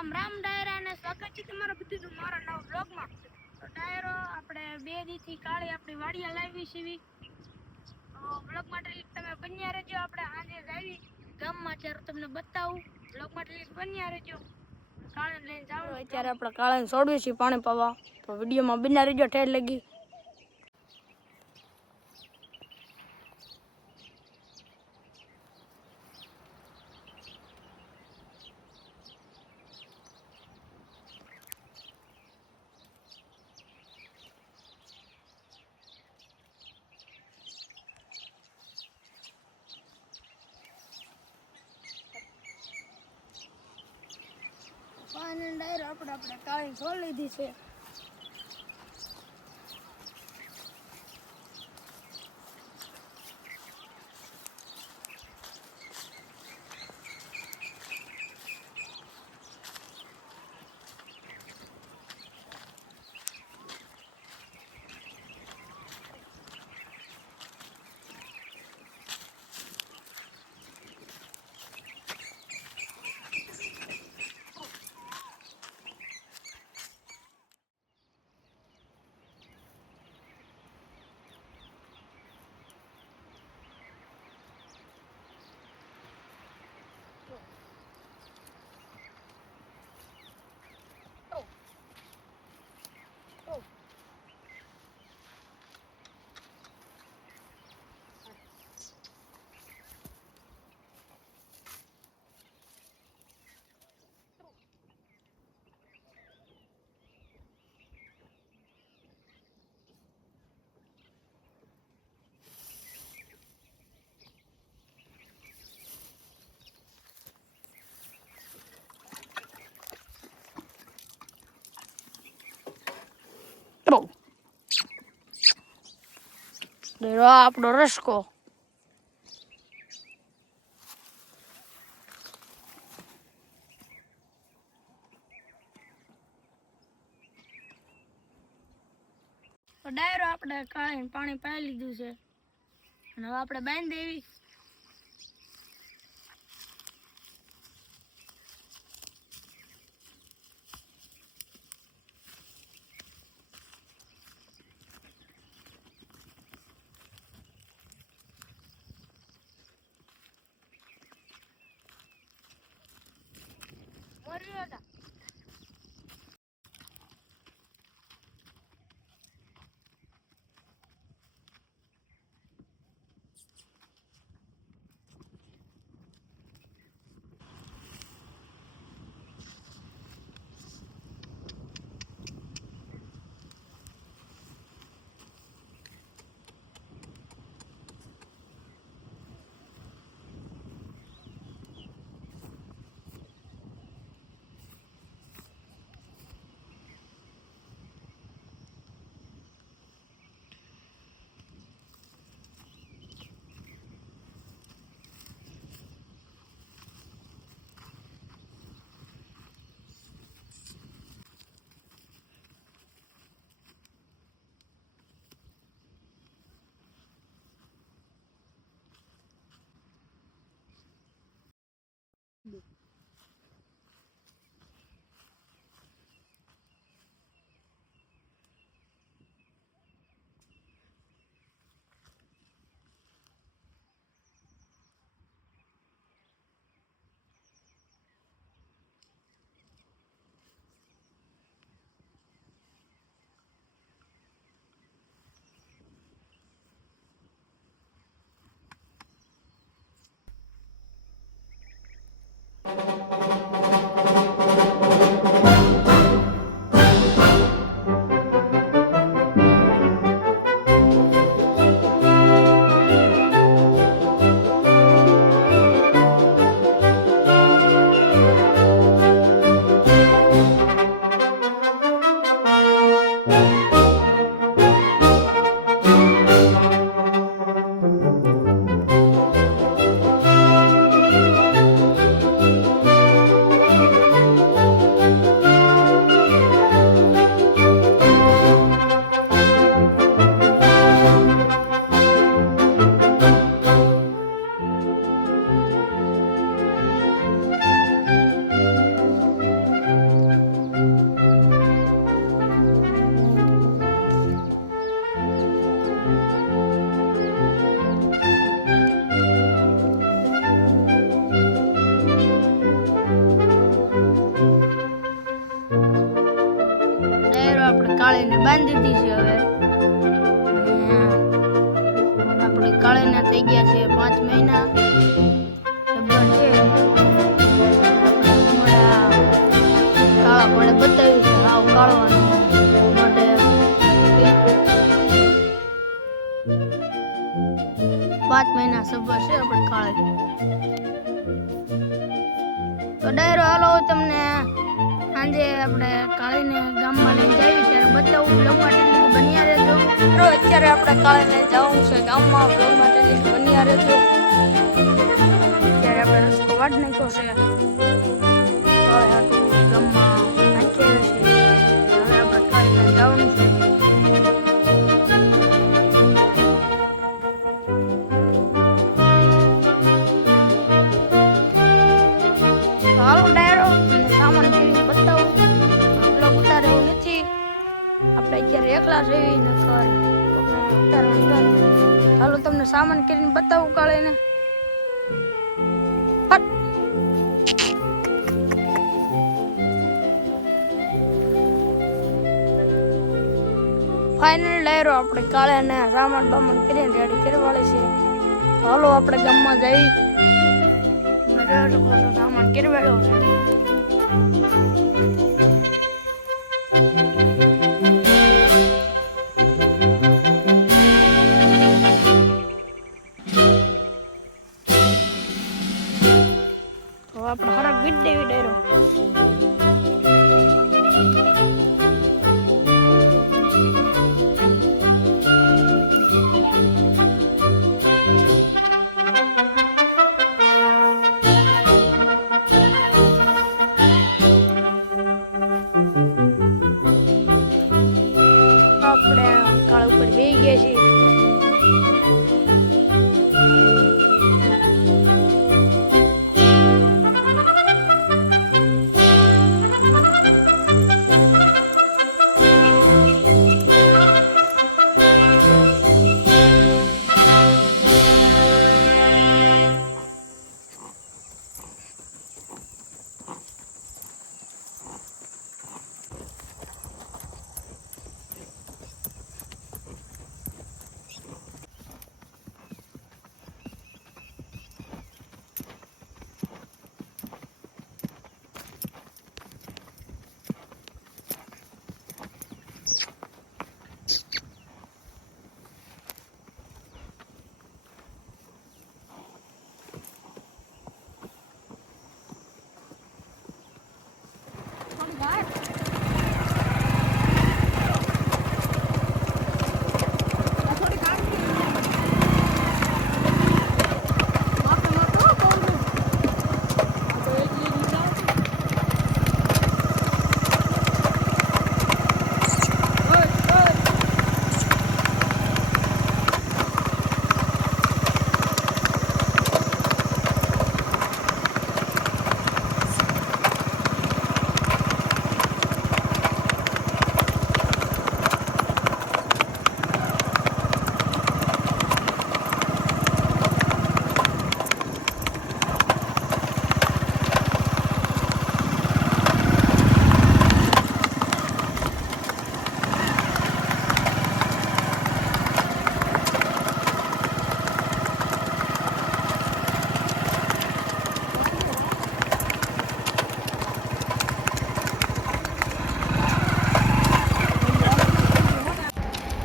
રામ રામ ડાયરા ને સ્વાગત છે તમારા બધું મારા નવા બ્લોગમાં. તો ડાયરો આપણે 2 દીથી કાળે આપણી વાડિયા લાવી છે. તો બ્લોગ માટે તમે બન્યા રહેજો. આપણે આજે જાવી ગામમાં, ત્યારે તમને બતાવું. બ્લોગ માટે બન્યા રહેજો. કાળે લઈને જાવ. અત્યારે આપણે કાળાને છોડવી છે પાણી પાવા. તો વિડીયોમાં બન્યા રહેજો ઠેર લગી. પાણી ડાયરો આપણે કાળી છોડ લીધી છે. આપણો રસકો ડાયરો આપણે કાઢીને પાણી પાઈ લીધું છે અને હવે આપણે બાંધી દેવી. બાંધી દીધી છે હવે. આપણે કાળીના થઈ ગયા છે 5 મહિના. જબર છે. કાળા પડે બતાવ્યું છે હાવ કાળવાનું માટે 5 મહિના સબર છે આપણે કાળે. તો ડાયરો હાલો તમને સાંજે આપણે કાળીને ગામમાં લઈને જઈએ ત્યારે બતાવું. બ્લોગમાં ટેલિક બન્યા રહેજો. તો અત્યારે આપણે કાળીને જવાનું છે ગામમાં. બ્લોગમાં ટેલિક બન્યા રહેજો. અત્યારે આપણે રસ્તો વાટ નાખ્યો છે. કાળે હાટું ગામમાં નાખ્યા છે. હવે આપણે કાળીને જવાનું છે. હાલો ડાયરો સામાન કેવી બતાવું. બ્લોગ ઉતારે એવું નથી. આપણે અત્યારે એકલા જઈએ ને ઘર ઉતારવાનું. હાલો તમને સામાન કરીને બતાવું કાળીને. ફાઇનલ ડાયરો આપણે કાળાને સામાન બામાન કરીને રેડી કરવાળે છે. હાલો આપણે ગામમાં જઈ સામાન કરવાળો છે. તો આપણે હરક વીટ દેવી ડાયરો. આપણે કાળ ઉપર બેસી ગયા છીએ.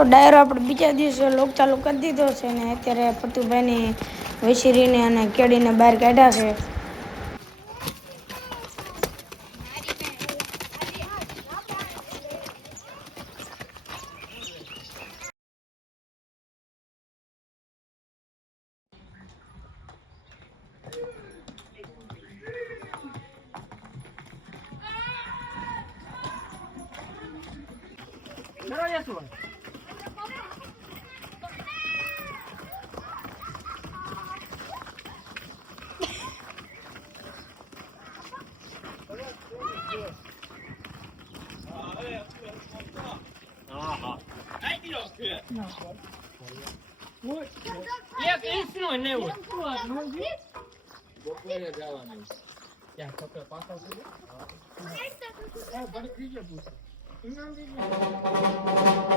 તો ડાયરો આપણે બીજા દિવસે લોક ચાલુ કરી દીધો છે ને અત્યારે પતુભાઈની વસીરીને અને કેળીને બહાર કાઢ્યા છે. એક ઇંચ નો ને બપોરે જવાનું ત્યાં ખપે પાછા સુધી હા બડી થઈ ગયો પૂછ ઇનામ દીધું.